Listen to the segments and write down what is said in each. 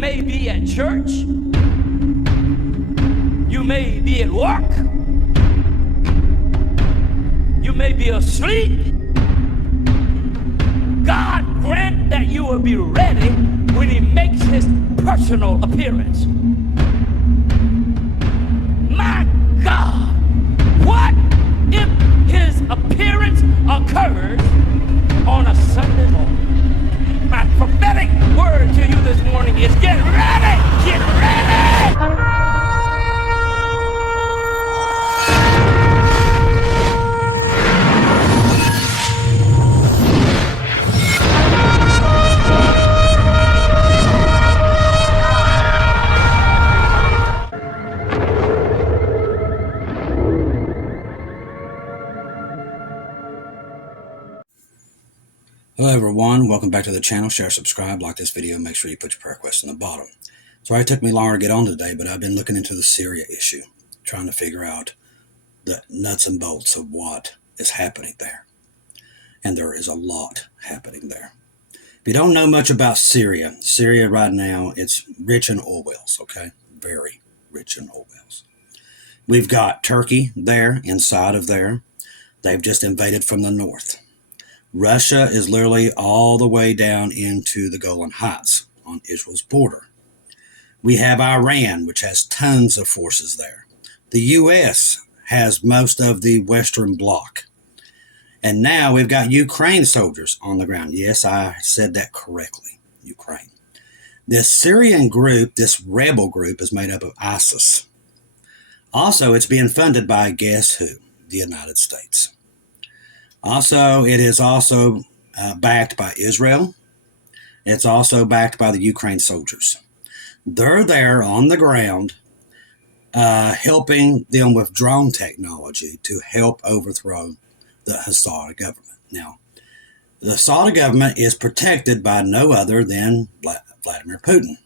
may be at church. You may be at work. You may be asleep. God grant that you will be ready when he makes his personal appearance. My God, what if his appearance occurs on a Sunday morning? My prophetic word to you this morning is get ready! Get ready! Hello everyone, welcome back to the channel. Share, subscribe, like this video, make sure you put your prayer requests in the bottom. Sorry it took me longer to get on today, but I've been looking into the Syria issue, trying to figure out the nuts and bolts of what is happening there. And there is a lot happening there. If you don't know much about Syria, Syria right now, it's rich in oil wells, okay? Very rich in oil wells. We've got Turkey there, inside of there. They've just invaded from the north. Russia is literally all the way down into the Golan Heights on Israel's border. We have Iran, which has tons of forces there. The U.S. has most of the Western Bloc. And now we've got Ukraine soldiers on the ground. Yes, I said that correctly, Ukraine. This Syrian group, this rebel group, is made up of ISIS. Also, it's being funded by, guess who? The United States. Also, it is also backed by Israel. It's also backed by the Ukraine soldiers. They're there on the ground helping them with drone technology to help overthrow the Assad government. Now, the Assad government is protected by no other than Vladimir Putin.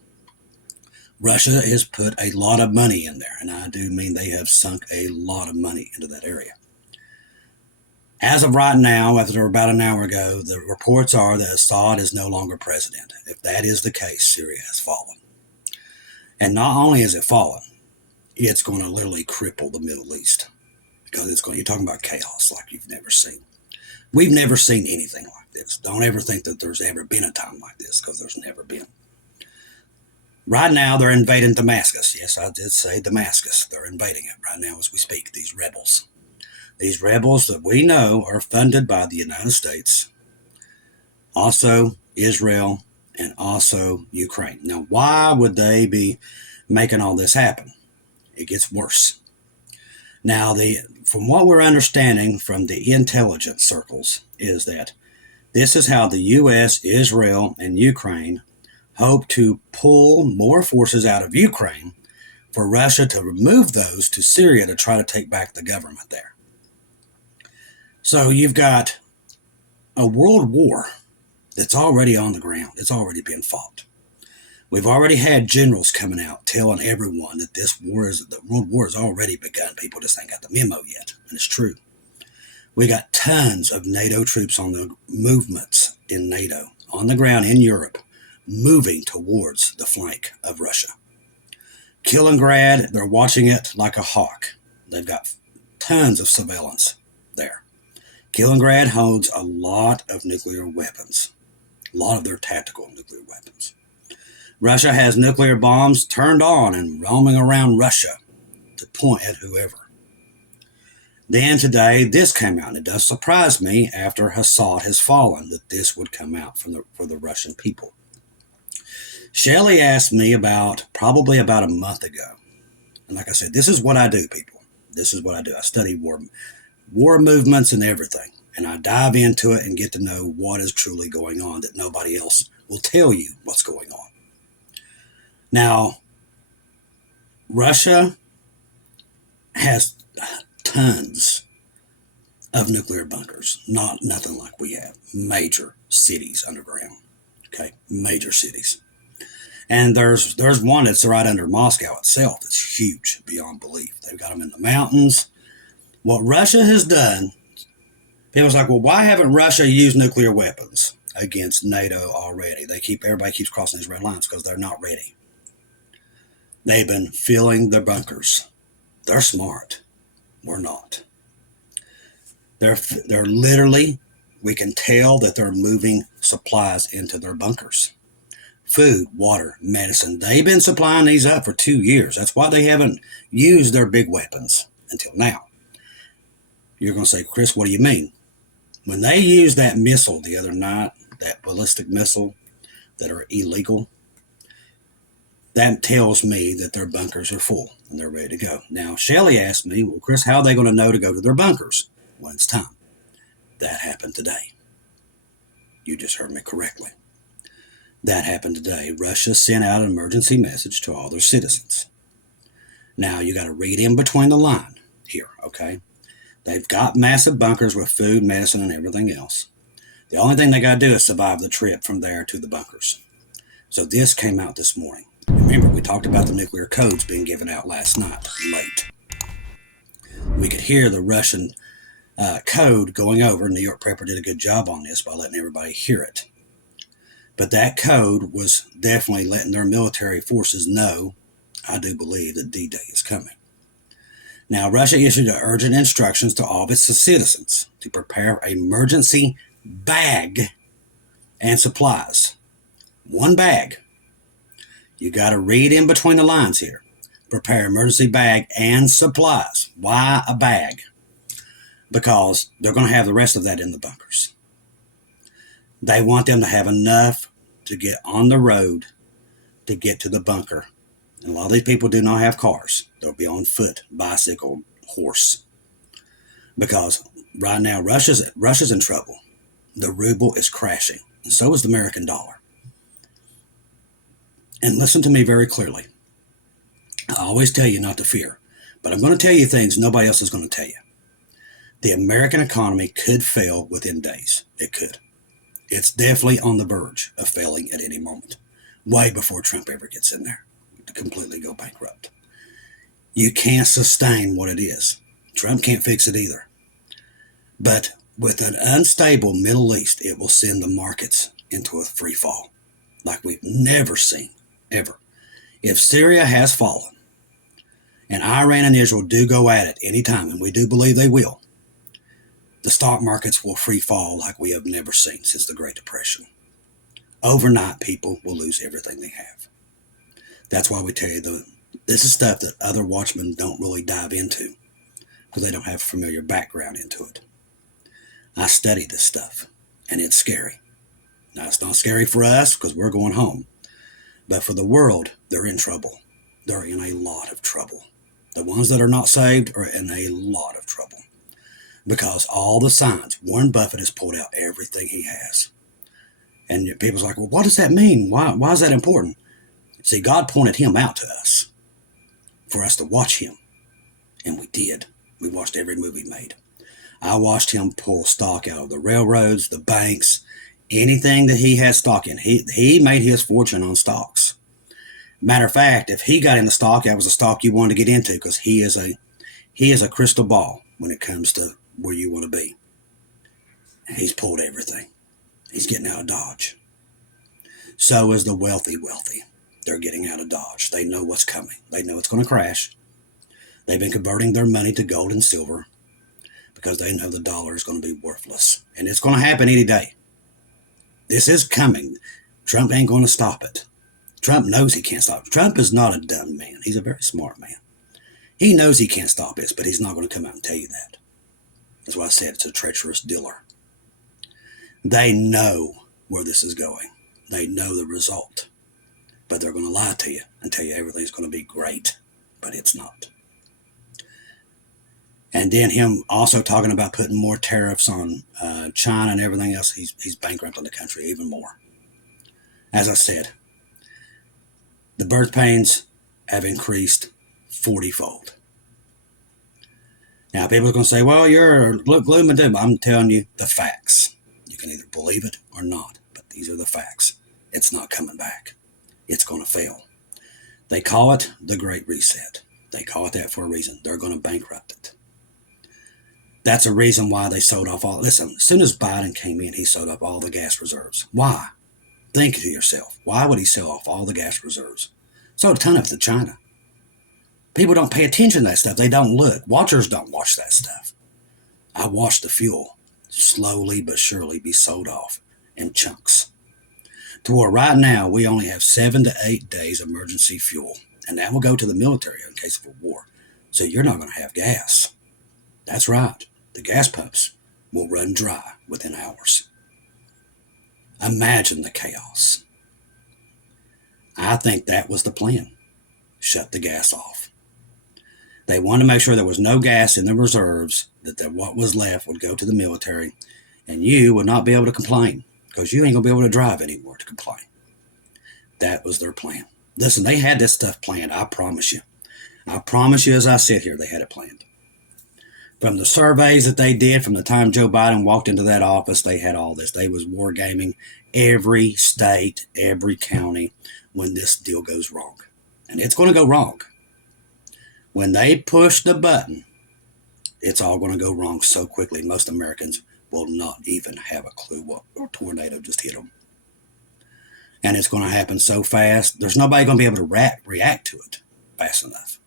Russia has put a lot of money in there, and I do mean they have sunk a lot of money into that area. As of right now, after about an hour ago, the reports are that Assad is no longer president. If that is the case, Syria has fallen. And not only has it fallen, it's going to literally cripple the Middle East. Because you're talking about chaos like you've never seen. We've never seen anything like this. Don't ever think that there's ever been a time like this, because there's never been. Right now, they're invading Damascus. Yes, I did say Damascus. They're invading it right now as we speak, these rebels. These rebels that we know are funded by the United States, also Israel, and also Ukraine. Now, why would they be making all this happen? It gets worse. Now, from what we're understanding from the intelligence circles is that this is how the U.S., Israel, and Ukraine hope to pull more forces out of Ukraine for Russia to remove those to Syria to try to take back the government there. So you've got a world war that's already on the ground. It's already been fought. We've already had generals coming out telling everyone that the world war has already begun. People just ain't got the memo yet, and it's true. We got tons of NATO troops on the movements in NATO, on the ground in Europe, moving towards the flank of Russia. Kaliningrad, they're watching it like a hawk. They've got tons of surveillance there. Kaliningrad holds a lot of nuclear weapons, a lot of their tactical nuclear weapons. Russia has nuclear bombs turned on and roaming around Russia to point at whoever. Then today, this came out, and it does surprise me after Assad has fallen that this would come out for the Russian people. Shelley asked me probably about a month ago, and like I said, this is what I do, people. This is what I do. I study war movements and everything, and I dive into it and get to know what is truly going on that nobody else will tell you what's going on. Now, Russia has tons of nuclear bunkers, nothing like we have. Major cities underground, okay, major cities. And there's one that's right under Moscow itself. It's huge beyond belief. They've got them in the mountains. What Russia has done, people's like, well, why haven't Russia used nuclear weapons against NATO already? Everybody keeps crossing these red lines because they're not ready. They've been filling their bunkers. They're smart. We're not. They're literally, we can tell that they're moving supplies into their bunkers. Food, water, medicine. They've been supplying these up for 2 years. That's why they haven't used their big weapons until now. You're going to say, Chris, what do you mean? When they used that missile the other night, that ballistic missile that are illegal, that tells me that their bunkers are full and they're ready to go. Now, Shelley asked me, well, Chris, how are they going to know to go to their bunkers when it's time? That happened today. You just heard me correctly. That happened today. Russia sent out an emergency message to all their citizens. Now, you got to read in between the line here, okay? They've got massive bunkers with food, medicine, and everything else. The only thing they got to do is survive the trip from there to the bunkers. So this came out this morning. Remember, we talked about the nuclear codes being given out last night, late. We could hear the Russian code going over. New York Prepper did a good job on this by letting everybody hear it. But that code was definitely letting their military forces know, I do believe, that D-Day is coming. Now, Russia issued urgent instructions to all of its citizens to prepare an emergency bag and supplies. One bag. You got to read in between the lines here. Prepare emergency bag and supplies. Why a bag? Because they're going to have the rest of that in the bunkers. They want them to have enough to get on the road to get to the bunker. And a lot of these people do not have cars. They'll be on foot, bicycle, horse. Because right now, Russia's in trouble. The ruble is crashing. And so is the American dollar. And listen to me very clearly. I always tell you not to fear. But I'm going to tell you things nobody else is going to tell you. The American economy could fail within days. It could. It's definitely on the verge of failing at any moment. Way before Trump ever gets in there to completely go bankrupt. You can't sustain what it is. Trump can't fix it either. But with an unstable Middle East, it will send the markets into a free fall like we've never seen, ever. If Syria has fallen, and Iran and Israel do go at it anytime, and we do believe they will, the stock markets will free fall like we have never seen since the Great Depression. Overnight, people will lose everything they have. That's why we tell you this is stuff that other watchmen don't really dive into because they don't have a familiar background into it. I study this stuff, and it's scary. Now, it's not scary for us because we're going home. But for the world, they're in trouble. They're in a lot of trouble. The ones that are not saved are in a lot of trouble. Because all the signs, Warren Buffett has pulled out everything he has. And people's like, well, what does that mean? Why is that important? See, God pointed him out to us for us to watch him. And we did. We watched every move he made. I watched him pull stock out of the railroads, the banks, anything that he had stock in. He made his fortune on stocks. Matter of fact, if he got in the stock, that was a stock you wanted to get into because he is a crystal ball when it comes to where you want to be. He's pulled everything. He's getting out of Dodge. So is the wealthy. They're getting out of Dodge. They know what's coming. They know it's going to crash. They've been converting their money to gold and silver because they know the dollar is going to be worthless. And it's going to happen any day. This is coming. Trump ain't going to stop it. Trump knows he can't stop it. Trump is not a dumb man. He's a very smart man. He knows he can't stop this, but he's not going to come out and tell you that. That's why I said it's a treacherous dealer. They know where this is going. They know the result. But they're going to lie to you and tell you everything's going to be great. But it's not. And then him also talking about putting more tariffs on China and everything else. He's bankrupting the country even more. As I said, the birth pains have increased 40-fold. Now, people are going to say, well, you're gloom and doom. I'm telling you the facts. You can either believe it or not, but these are the facts. It's not coming back. It's going to fail. They call it the Great Reset. They call it that for a reason. They're going to bankrupt it. That's a reason why they sold off all. Listen, as soon as Biden came in, he sold off all the gas reserves. Why? Think to yourself, why would he sell off all the gas reserves? Sold a ton of it to China. People don't pay attention to that stuff. They don't look. Watchers don't watch that stuff. I watch the fuel slowly but surely be sold off in chunks. To where right now we only have 7 to 8 days emergency fuel. And that will go to the military in case of a war. So you're not going to have gas. That's right. The gas pumps will run dry within hours. Imagine the chaos. I think that was the plan. Shut the gas off. They wanted to make sure there was no gas in the reserves, that what was left would go to the military, and you would not be able to complain, because you ain't going to be able to drive anymore to complain. That was their plan. Listen, they had this stuff planned, I promise you. I promise you as I sit here, they had it planned. From the surveys that they did, from the time Joe Biden walked into that office, they had all this. They was wargaming every state, every county when this deal goes wrong. And it's going to go wrong. When they push the button, it's all going to go wrong so quickly. Most Americans will not even have a clue what a tornado just hit them. And it's going to happen so fast, there's nobody going to be able to react to it fast enough.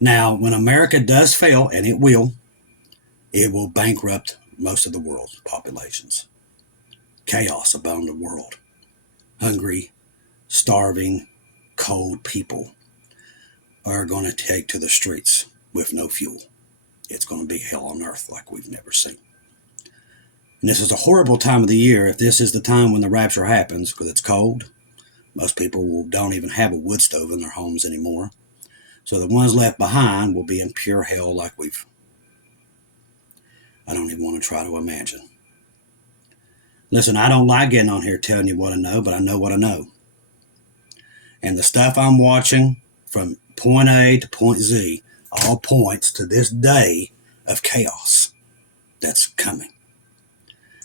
Now, when America does fail, and it will bankrupt most of the world's populations. Chaos abound the world. Hungry, starving, cold people are going to take to the streets with no fuel. It's going to be hell on earth like we've never seen. And this is a horrible time of the year if this is the time when the rapture happens, because it's cold. Most people don't even have a wood stove in their homes anymore. So the ones left behind will be in pure hell like I don't even want to try to imagine. Listen, I don't like getting on here telling you what I know, but I know what I know. And the stuff I'm watching from point A to point Z all points to this day of chaos that's coming.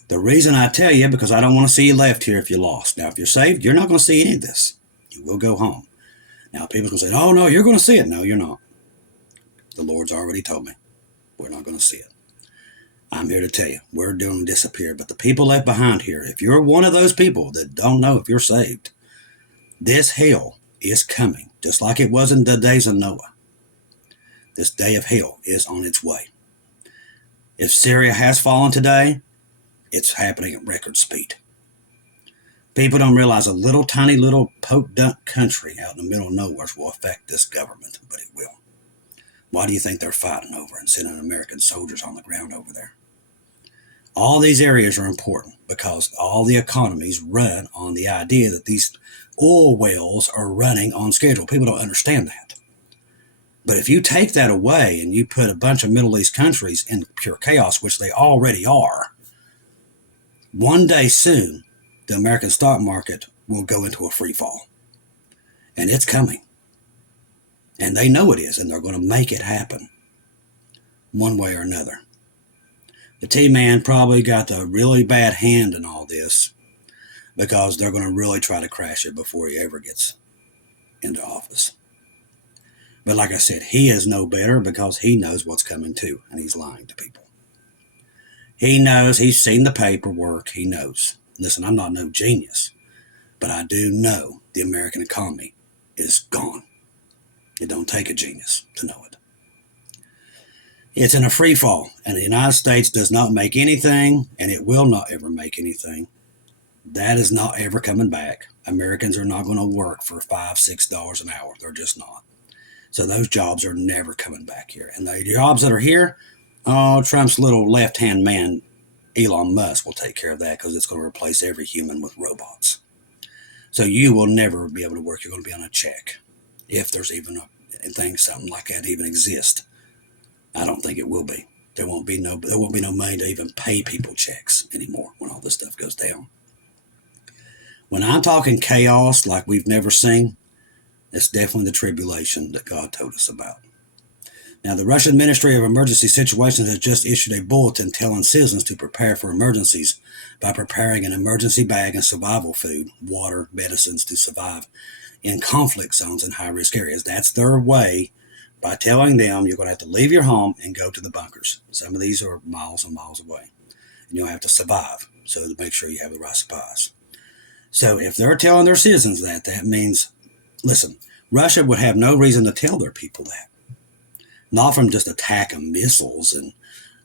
The reason I tell you, because I don't want to see you left here if you're lost. Now, if you're saved, you're not going to see any of this. You will go home. Now, people's going to say, oh, no, you're going to see it. No, you're not. The Lord's already told me. We're not going to see it. I'm here to tell you, we're doing disappear. But the people left behind here, if you're one of those people that don't know if you're saved, this hell is coming, just like it was in the days of Noah. This day of hell is on its way. If Syria has fallen today, it's happening at record speed. People don't realize a little tiny little poke-dunk country out in the middle of nowhere will affect this government, but it will. Why do you think they're fighting over and sending American soldiers on the ground over there? All these areas are important because all the economies run on the idea that these oil wells are running on schedule. People don't understand that. But if you take that away and you put a bunch of Middle East countries in pure chaos, which they already are, one day soon, the American stock market will go into a free fall. And it's coming. And they know it is, and they're going to make it happen one way or another. The T-Man probably got the really bad hand in all this because they're going to really try to crash it before he ever gets into office. But like I said, he is no better because he knows what's coming too, and he's lying to people. He knows, he's seen the paperwork, he knows. Listen, I'm not no genius, but I do know the American economy is gone. It don't take a genius to know it. It's in a free fall, and the United States does not make anything, and it will not ever make anything. That is not ever coming back. Americans are not going to work for $5, $6 an hour. They're just not. So those jobs are never coming back here. And the jobs that are here, Trump's little left-hand man, Elon Musk, will take care of that because it's going to replace every human with robots. So you will never be able to work. You're going to be on a check. If there's even something like that even exist. I don't think it will be. There won't be no money to even pay people checks anymore when all this stuff goes down. When I'm talking chaos like we've never seen, it's definitely the tribulation that God told us about. Now, the Russian Ministry of Emergency Situations has just issued a bulletin telling citizens to prepare for emergencies by preparing an emergency bag and survival food, water, medicines to survive in conflict zones and high-risk areas. That's their way by telling them you're going to have to leave your home and go to the bunkers. Some of these are miles and miles away. And you'll have to survive, so to make sure you have the right supplies. So if they're telling their citizens that means, listen, Russia would have no reason to tell their people that. Not from just attacking missiles and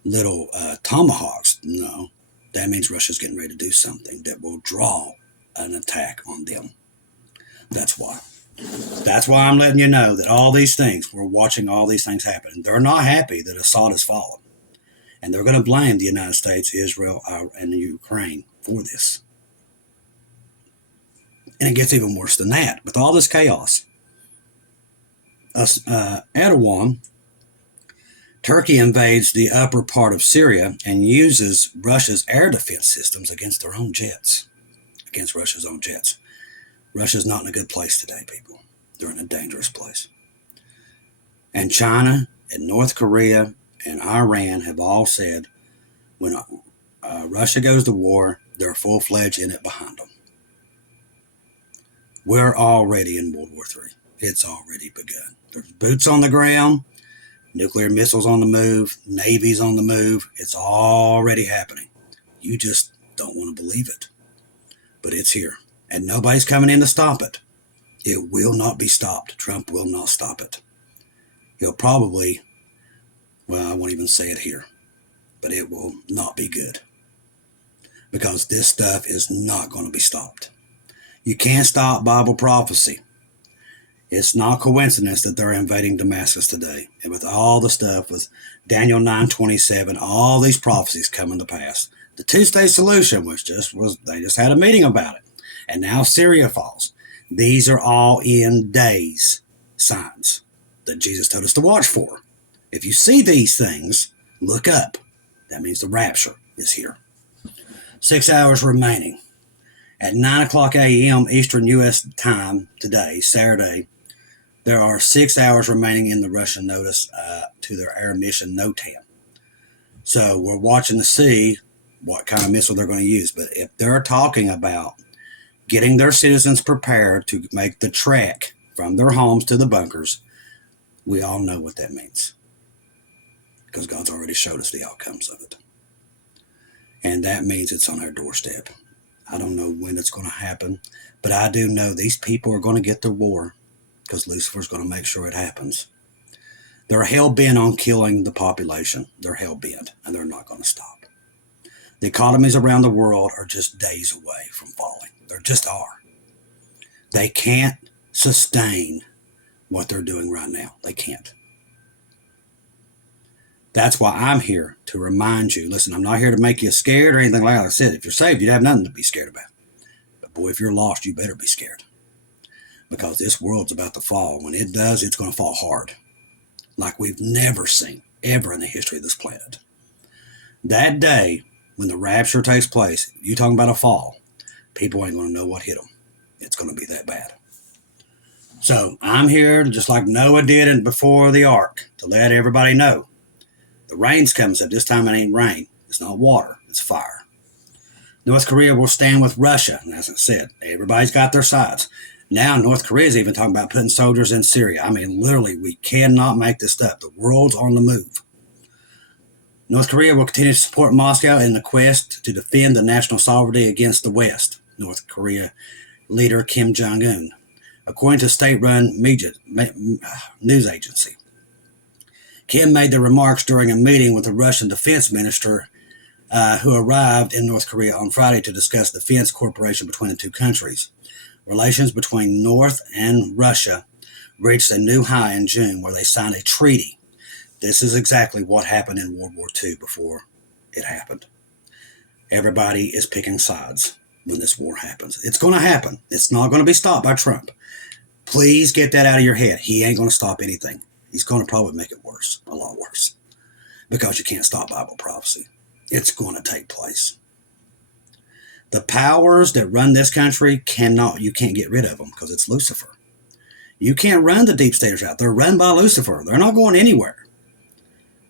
little tomahawks. No, that means Russia's getting ready to do something that will draw an attack on them. That's why. That's why I'm letting you know that all these things, we're watching all these things happen. They're not happy that Assad has fallen. And they're going to blame the United States, Israel, and Ukraine for this. And it gets even worse than that. With all this chaos, Erdogan, Turkey invades the upper part of Syria and uses Russia's air defense systems against their own jets, against Russia's own jets. Russia's not in a good place today, people. They're in a dangerous place. And China and North Korea and Iran have all said when Russia goes to war, they're full-fledged in it behind them. We're already in World War III. It's already begun. There's boots on the ground, nuclear missiles on the move, navies on the move. It's already happening. You just don't want to believe it. But it's here. And nobody's coming in to stop it. It will not be stopped. Trump will not stop it. He'll probably, well, I won't even say it here, but it will not be good. Because this stuff is not going to be stopped. You can't stop Bible prophecy. It's not coincidence that they're invading Damascus today. And with all the stuff with Daniel 9:27, all these prophecies coming to pass. The two-state solution, which they just had a meeting about it. And now Syria falls. These are all in days signs that Jesus told us to watch for. If you see these things, look up. That means the rapture is here. 6 hours remaining. At 9 o'clock a.m. Eastern U.S. time today, Saturday, there are 6 hours remaining in the Russian notice to their air mission NOTAM. So we're watching to see what kind of missile they're going to use. But if they're talking about getting their citizens prepared to make the trek from their homes to the bunkers, we all know what that means. Because God's already showed us the outcomes of it. And that means it's on our doorstep. I don't know when it's going to happen, but I do know these people are going to get the war because Lucifer's going to make sure it happens. They're hell-bent on killing the population. They're hell-bent, and they're not going to stop. The economies around the world are just days away from falling. They just are. They can't sustain what they're doing right now. They can't. That's why I'm here to remind you. Listen, I'm not here to make you scared or anything like that. I said, if you're saved, you'd have nothing to be scared about. But boy, if you're lost, you better be scared. Because this world's about to fall. When it does, it's going to fall hard. Like we've never seen, ever in the history of this planet. That day, when the rapture takes place, you talking about a fall, people ain't going to know what hit them. It's going to be that bad. So I'm here, just like Noah did before the ark, to let everybody know. The rain's coming, so this time it ain't rain. It's not water, it's fire. North Korea will stand with Russia. And as I said, everybody's got their sides. Now North Korea is even talking about putting soldiers in Syria. I mean, literally, we cannot make this up. The world's on the move. North Korea will continue to support Moscow in the quest to defend the national sovereignty against the West. North Korea leader Kim Jong-un, according to state-run news agency. Kim made the remarks during a meeting with the Russian defense minister who arrived in North Korea on Friday to discuss defense cooperation between the two countries. Relations between North and Russia reached a new high in June where they signed a treaty. This is exactly what happened in World War II before it happened. Everybody is picking sides when this war happens. It's going to happen. It's not going to be stopped by Trump. Please get that out of your head. He ain't going to stop anything. He's going to probably make it worse, a lot worse, because you can't stop Bible prophecy. It's going to take place. The powers that run this country you can't get rid of them because it's Lucifer. You can't run the deep staters out. They're run by Lucifer. They're not going anywhere.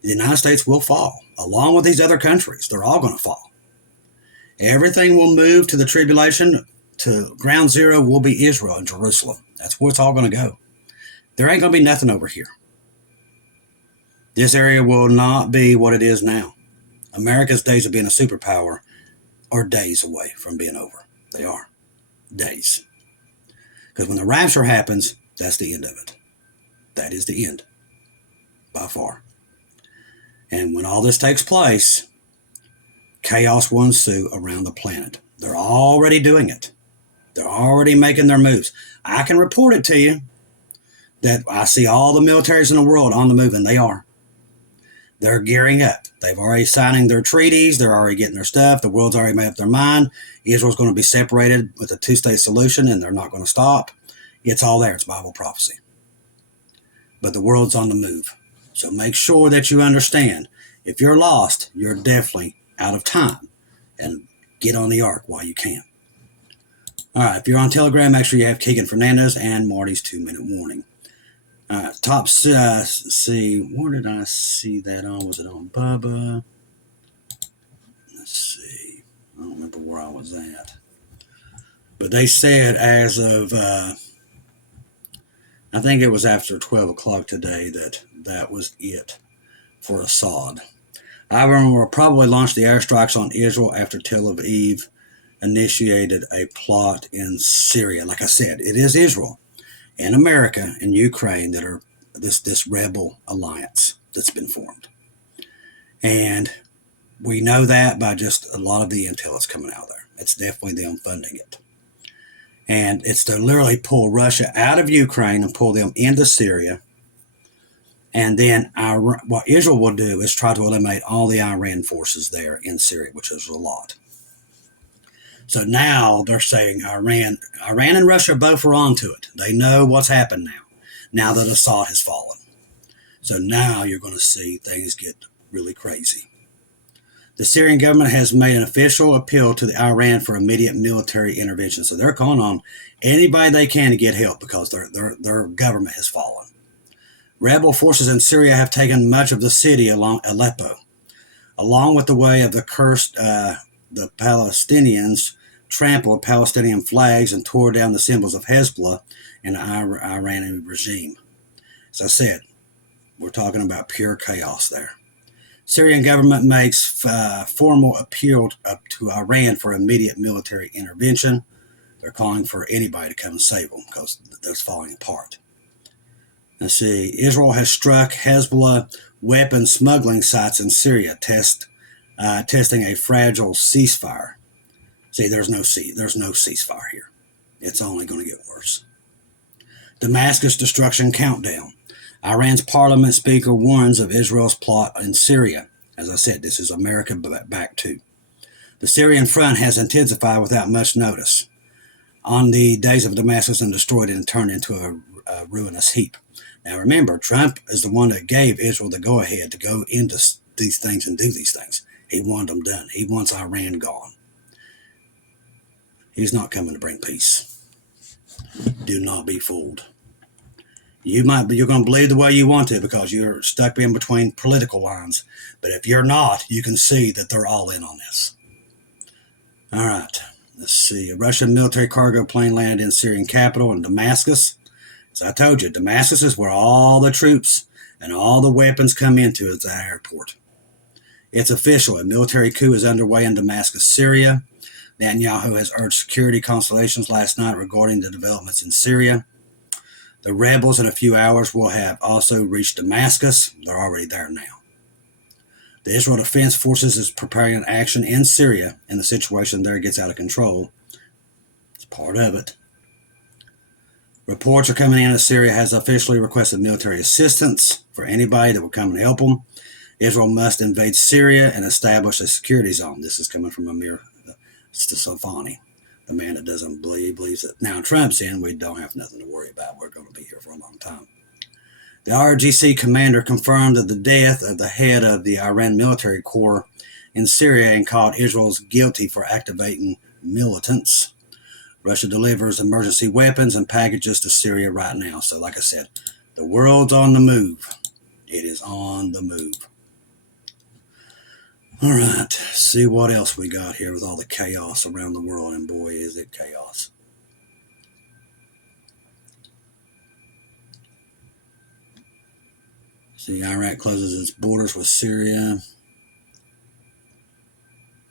The United States will fall, along with these other countries. They're all going to fall. Everything will move to the tribulation. To ground zero will be Israel and Jerusalem. That's where it's all going to go. There ain't going to be nothing over here. This area will not be what it is now. America's days of being a superpower are days away from being over. They are. Days. Because when the rapture happens, That's the end of it. That is the end, by far. And when all this takes place, chaos will ensue around the planet. They're already doing it. They're already making their moves. I can report it to you that I see all the militaries in the world on the move, and they are. They're gearing up. They've already signing their treaties. They're already getting their stuff. The world's already made up their mind. Israel's going to be separated with a two-state solution, and they're not going to stop. It's all there. It's Bible prophecy. But the world's on the move. So make sure that you understand. If you're lost, you're definitely out of time. And get on the ark while you can. All right, if you're on Telegram, make sure you have Keegan Fernandez and Marty's 2-minute warning. Top see, where did I see that on? Was it on Bubba? Let's see. I don't remember where I was at. But they said as of, I think it was after 12 o'clock today that was it for Assad. Iran will probably launch the airstrikes on Israel after Tel Aviv initiated a plot in Syria. Like I said, it is Israel and America and Ukraine that are this rebel alliance that's been formed. And we know that by just a lot of the intel that's coming out there. It's definitely them funding it. And it's to literally pull Russia out of Ukraine and pull them into Syria. And then what Israel will do is try to eliminate all the Iran forces there in Syria, which is a lot. So now they're saying Iran and Russia both are onto it. They know what's happened now that Assad has fallen. So now you're going to see things get really crazy. The Syrian government has made an official appeal to the Iran for immediate military intervention. So they're calling on anybody they can to get help because their government has fallen. Rebel forces in Syria have taken much of the city along Aleppo. Along with the way of the cursed, the Palestinians trampled Palestinian flags and tore down the symbols of Hezbollah and the Iranian regime. As I said, we're talking about pure chaos there. Syrian government makes formal appeal to Iran for immediate military intervention. They're calling for anybody to come and save them because they're falling apart. Let's see. Israel has struck Hezbollah weapon smuggling sites in Syria, testing a fragile ceasefire. See, there's no ceasefire here. It's only going to get worse. Damascus destruction countdown. Iran's parliament speaker warns of Israel's plot in Syria. As I said, this is America back too. The Syrian front has intensified without much notice. On the days of Damascus and destroyed it and turned into a ruinous heap. Now remember, Trump is the one that gave Israel the go-ahead to go into these things and do these things. He wanted them done. He wants Iran gone. He's not coming to bring peace. Do not be fooled. You're going to believe the way you want to because you're stuck in between political lines. But if you're not, you can see that they're all in on this. All right. Let's see. A Russian military cargo plane landed in Syrian capital in Damascus. As I told you, Damascus is where all the troops and all the weapons come into at the airport. It's official. A military coup is underway in Damascus, Syria. Netanyahu has urged security consultations last night regarding the developments in Syria. The rebels in a few hours will have also reached Damascus. They're already there now. The Israel Defense Forces is preparing an action in Syria, and the situation there gets out of control. It's part of it. Reports are coming in that Syria has officially requested military assistance for anybody that will come and help them. Israel must invade Syria and establish a security zone. This is coming from Amir Stefani, the man that doesn't believes that now Trump's in, we don't have nothing to worry about. We're going to be here for a long time. The RGC commander confirmed that the death of the head of the Iran military corps in Syria and called Israel's guilty for activating militants. Russia delivers emergency weapons and packages to Syria right now. So like I said, the world's on the move. It is on the move. All right, see what else we got here with all the chaos around the world, and boy, is it chaos. See, Iraq closes its borders with Syria.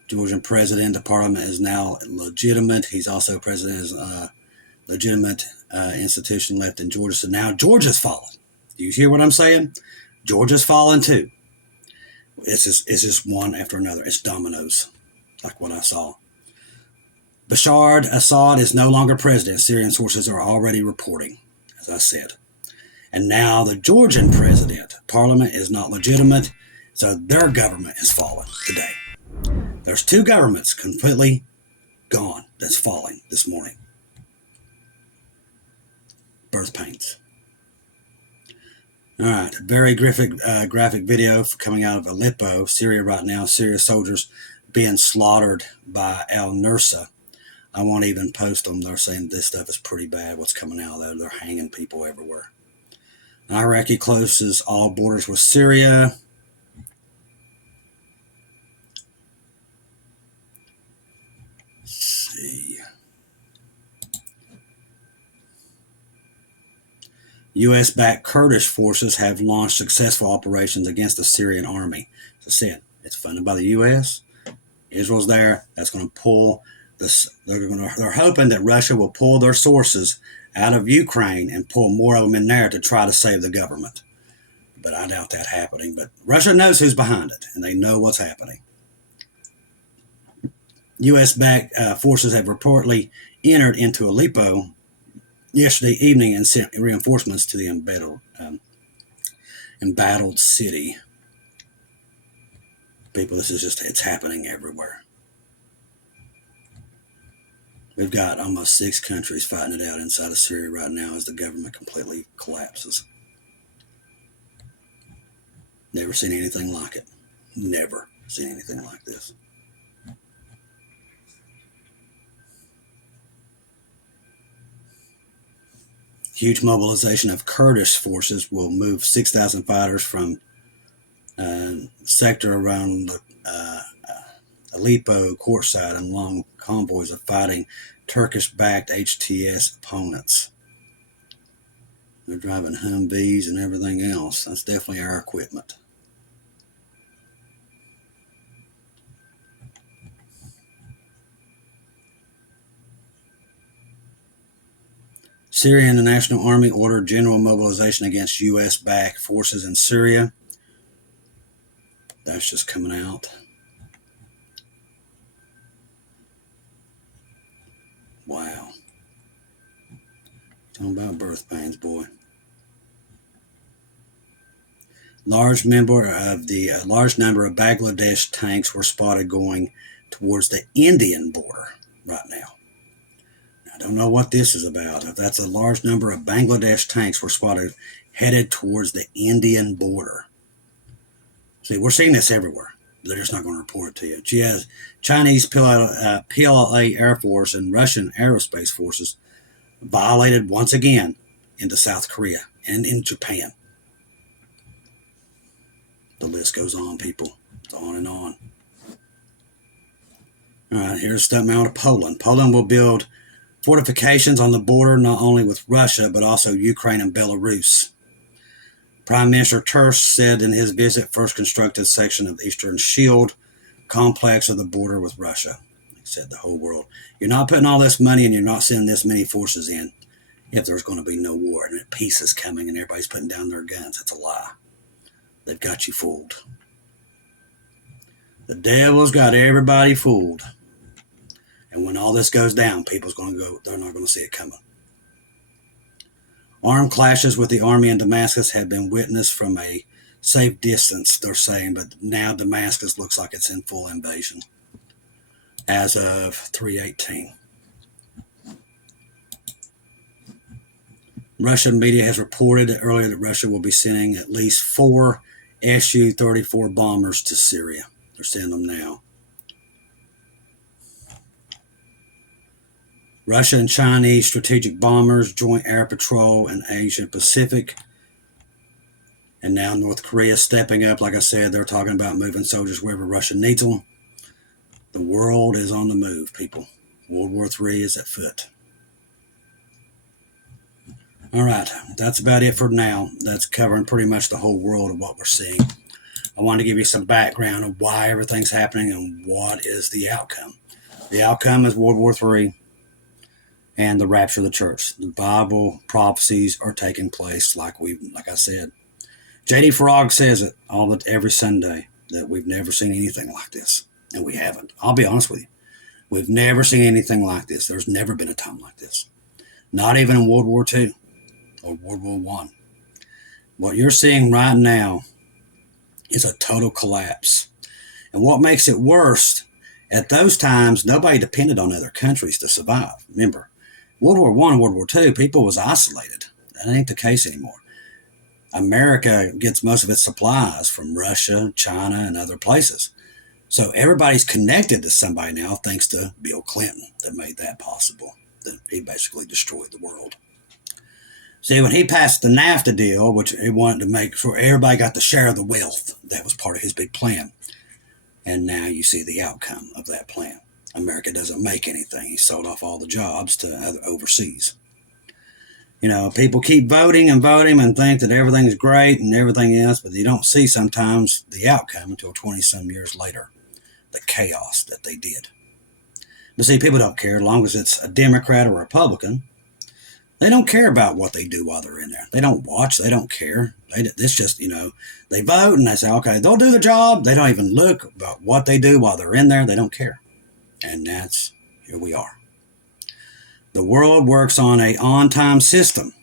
Georgian president, the parliament is now legitimate. He's also president legitimate institution left in Georgia. So now Georgia's fallen. Do you hear what I'm saying? Georgia's fallen too. It's just one after another. It's dominoes, like what I saw. Bashar Assad is no longer president. Syrian sources are already reporting, as I said. And now the Georgian president, parliament is not legitimate, so their government has fallen today. There's two governments completely gone that's falling this morning. Birth pains. All right, a very graphic video coming out of Aleppo, Syria right now. Syria soldiers being slaughtered by al-Nusra. I won't even post them. They're saying this stuff is pretty bad, what's coming out there. They're hanging people everywhere. Iraqi closes all borders with Syria. Let's see. U.S.-backed Kurdish forces have launched successful operations against the Syrian army. As I said, it's funded by the U.S. Israel's there. That's going to pull this. They're hoping that Russia will pull their sources out of Ukraine and pull more of them in there to try to save the government. But I doubt that happening. But Russia knows who's behind it, and they know what's happening. U.S.-backed forces have reportedly entered into Aleppo yesterday evening and sent reinforcements to the embattled city. People, it's happening everywhere. We've got almost 6 countries fighting it out inside of Syria right now as the government completely collapses. Never seen anything like it. Never seen anything like this. Huge mobilization of Kurdish forces will move 6,000 fighters from sector around Aleppo courtside and long convoys of fighting Turkish-backed HTS opponents. They're driving Humvees and everything else. That's definitely our equipment. Syria and the National Army ordered general mobilization against U.S.-backed forces in Syria. That's just coming out. Wow. Talking about birth pains, boy. Large number of Bangladesh tanks were spotted going towards the Indian border right now. I don't know what this is about. If that's a large number of Bangladesh tanks were spotted headed towards the Indian border. See, we're seeing this everywhere. They're just not going to report it to you. Chinese PLA Air Force and Russian aerospace forces violated once again into South Korea and in Japan. The list goes on, people. It's on and on. All right, here's something out of Poland. Poland will build fortifications on the border not only with Russia, but also Ukraine and Belarus. Prime Minister Tusk said in his visit, first constructed section of the Eastern Shield complex of the border with Russia. He said the whole world, you're not putting all this money and you're not sending this many forces in if there's going to be no war and peace is coming and everybody's putting down their guns. That's a lie. They've got you fooled. The devil's got everybody fooled. And when all this goes down, they're not going to see it coming. Armed clashes with the army in Damascus have been witnessed from a safe distance, they're saying, but now Damascus looks like it's in full invasion as of 3/18. Russian media has reported earlier that Russia will be sending at least 4 Su-34 bombers to Syria. They're sending them now. Russia and Chinese strategic bombers, joint air patrol in Asia Pacific. And now North Korea stepping up. Like I said, they're talking about moving soldiers wherever Russia needs them. The world is on the move, people. World War III is at foot. All right, that's about it for now. That's covering pretty much the whole world of what we're seeing. I wanted to give you some background of why everything's happening and what is the outcome. The outcome is World War III. and the rapture of the church. The Bible prophecies are taking place like I said. J.D. Frog says it every Sunday that we've never seen anything like this, and we haven't. I'll be honest with you. We've never seen anything like this. There's never been a time like this. Not even in World War II or World War I. What you're seeing right now is a total collapse. And what makes it worse, at those times, nobody depended on other countries to survive. Remember, World War I and World War II, people was isolated. That ain't the case anymore. America gets most of its supplies from Russia, China, and other places. So everybody's connected to somebody now thanks to Bill Clinton that made that possible. That he basically destroyed the world. See, when he passed the NAFTA deal, which he wanted to make sure everybody got the share of the wealth, that was part of his big plan. And now you see the outcome of that plan. America doesn't make anything. He sold off all the jobs to overseas. You know, people keep voting and think that everything's great and everything else, but you don't see sometimes the outcome until 20-some years later, the chaos that they did. But see, people don't care as long as it's a Democrat or a Republican. They don't care about what they do while they're in there. They don't watch. They don't care. It's just, they vote and they say, okay, they'll do the job. They don't even look about what they do while they're in there. They don't care. And here we are. The world works on an on-time system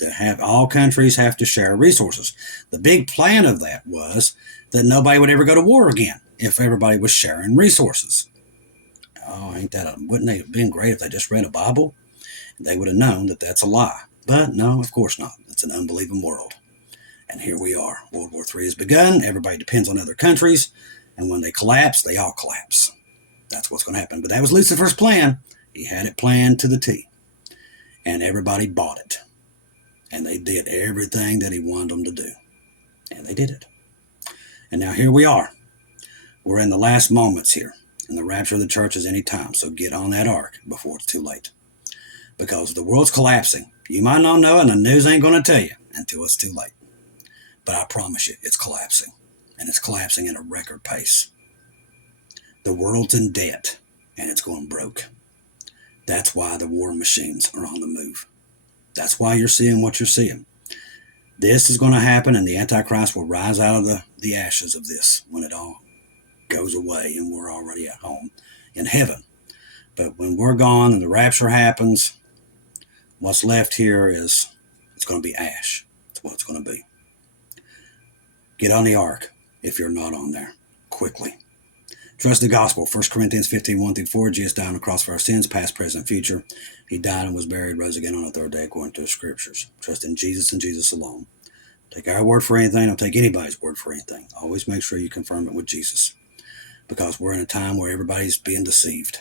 that all countries have to share resources. The big plan of that was that nobody would ever go to war again if everybody was sharing resources. Oh, wouldn't it have been great if they just read a Bible? They would have known that that's a lie. But no, of course not. It's an unbelieving world. And here we are. World War III has begun. Everybody depends on other countries. And when they collapse, they all collapse. That's what's going to happen. But that was Lucifer's plan. He had it planned to the T. And everybody bought it. And they did everything that he wanted them to do. And they did it. And now here we are. We're in the last moments here. And the rapture of the church is any time. So get on that ark before it's too late. Because the world's collapsing. You might not know it, and the news ain't going to tell you until it's too late. But I promise you, it's collapsing. And it's collapsing at a record pace. The world's in debt, and it's going broke. That's why the war machines are on the move. That's why you're seeing what you're seeing. This is going to happen, and the Antichrist will rise out of the ashes of this when it all goes away, and we're already at home in heaven. But when we're gone and the rapture happens, what's left here it's going to be ash. That's what it's going to be. Get on the ark if you're not on there, quickly. Trust the gospel. 1 Corinthians 15:1-4. Jesus died on the cross for our sins, past, present, future. He died and was buried, rose again on the third day according to the scriptures. Trust in Jesus and Jesus alone. Take our word for anything. Don't take anybody's word for anything. Always make sure you confirm it with Jesus. Because we're in a time where everybody's being deceived.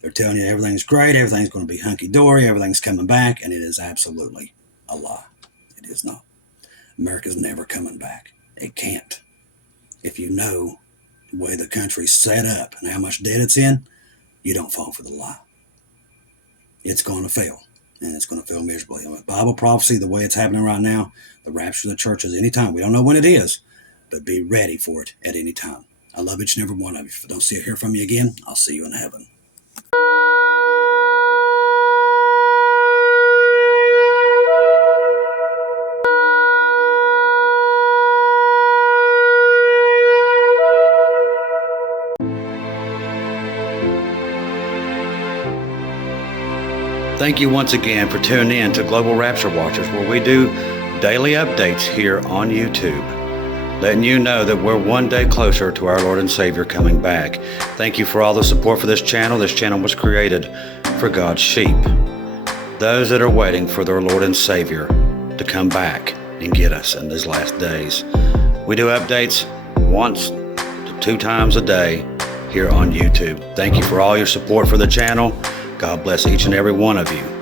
They're telling you everything's great, everything's going to be hunky-dory, everything's coming back, and it is absolutely a lie. It is not. America's never coming back. It can't. If you know the way the country's set up and how much debt it's in, you don't fall for the lie. It's going to fail, and it's going to fail miserably. And with Bible prophecy, the way it's happening right now, the rapture of the church is any time. We don't know when it is, but be ready for it at any time. I love each and every one of you. If I don't hear from you again, I'll see you in heaven. Thank you once again for tuning in to Global Rapture Watchers, where we do daily updates here on YouTube, letting you know that we're one day closer to our Lord and Savior coming back. Thank you for all the support for this channel. This channel was created for God's sheep, those that are waiting for their Lord and Savior to come back and get us in these last days. We do updates once to 2 times a day here on YouTube. Thank you for all your support for the channel. God bless each and every one of you.